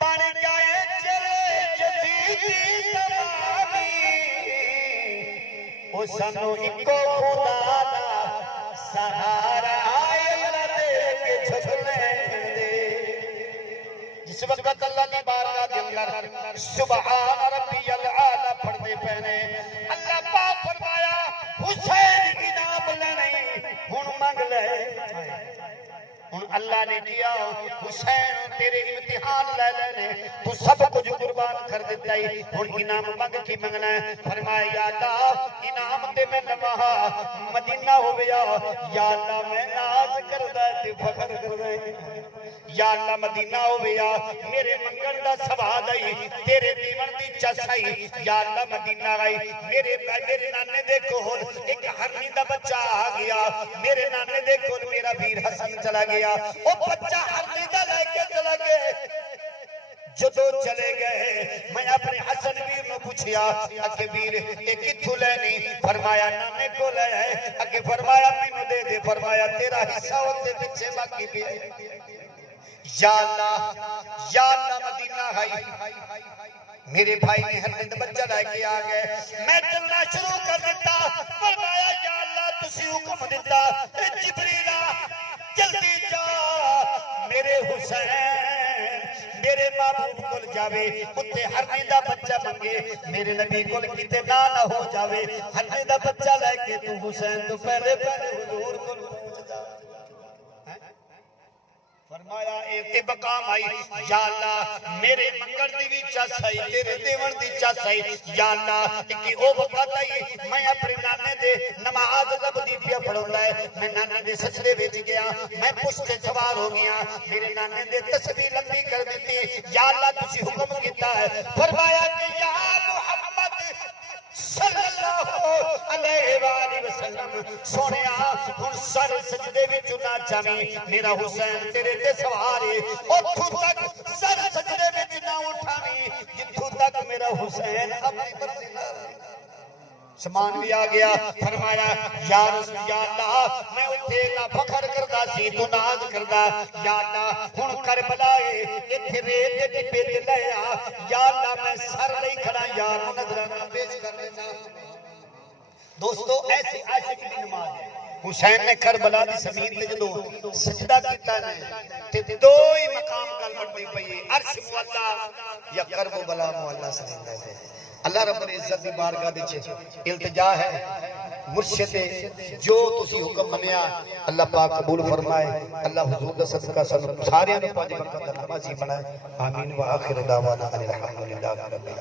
بن گئے چلے جزیدی تمامی او سانو اکو خدا دا سہارا اللہ دے کے جھک لین دے جس وقت اللہ کی بارگاہ کے اندر سبحان ربی الاعلی پڑھتے پہنے اللہ پاک فرمایا حسین کی نام لینے ہن منگ لے ہن اللہ نے کیا حسین تیرے امتحان لے لینے تو سب کچھ قربان کر دیتا ہی ہن انعام منگ کی منگنا ہے فرمایا یا اللہ انعام تے میں نواں مدینہ ہو گیا یا اللہ میں ناز کردا تے فخر کردا یا اللہ مدینہ ہو گیا میرے منگل دا سواد آئی تیرے دیون دی چس آئی یا اللہ مدینہ آئی میرے نانے دے کول ایک ہرنی دا بچہ آ گیا میرے نانے دے کول میرا ویر حسن چلا گیا او بچہ ہرنی دا لے کے چلا گئے جدو چلے گئے میں اپنے حسن ویر نو پوچھیا اکے ویر ایک کتھو لینی فرمایا نانے کو لے اکے فرمایا مینو دے دے فرمایا تیرا حصہ ہوتے پیچھے باقی بھی ہے یا اللہ مدینہ ہے میرے بھائی نے ہر بچہ لے کے آ گئے میں چلنا شروع کر دیتا فرمایا یا اللہ تسی حکم دیتا جبریلا جلدی جا میرے حسین میرے محبوب کول جاوے اتے ہرنی دا بچہ منگے میرے نبی کول کیتے نہ ہو جاوے ہرنی دا بچہ لے کے تو حسین تو پہلے حضور کول پہنچ جا فرمایا ایک مقام آئی یا اللہ میرے منگل دی بھی چس آئی تیرے دیون دی چس آئی یا اللہ کہ او وقت آئی میں اپنے نانے دے نماز رب دی پیا پڑھوں لائے میں نانے دے سجدے بیچ گیا میں پشت سوار ہو گیا میرے نانے دے تسبیح لمبی کر دیتی یا اللہ تسی حکم کیتا ہے فرمایا کہ یا محمد صلی اللہ علیہ وآلہ وسلم سونیا ہن سر سجدے وچ نہ جاویں میرا حسین تیرے تے سوار ہے اوتھوں تک سر سجدے وچ نہ اٹھاویں جتھوں تک میرا حسین اپنی مرضی نال سمان بھی آ گیا فرمایا یا رسول یا اللہ میں اتھے نہ فخر کردا سی تو ناز کردا یا اللہ ہن کربلا ایتھے ریت دے ٹپے تے لے آ یا اللہ میں سر نہیں کھڑا یار نظرانہ پیش کر دینا دوستو ایسی عاشق کی نماز ہے حسین نے کربلا دی زمین تے جدو سجدہ کیتا نے تے دو ہی مقام گل بڑھدی پئی عرش مولا یا کرب بلا مولا سجدہ ہے اللہ رب العزت دی بارگاہ وچ التجا ہے مرشد جو تسی حکم منیا اللہ پاک قبول فرمائے اللہ حضور دا صدقہ سارے نوں 5 وقت دا نمازی بنائے آمین و آخر دعوانا الحمدللہ رب العالمین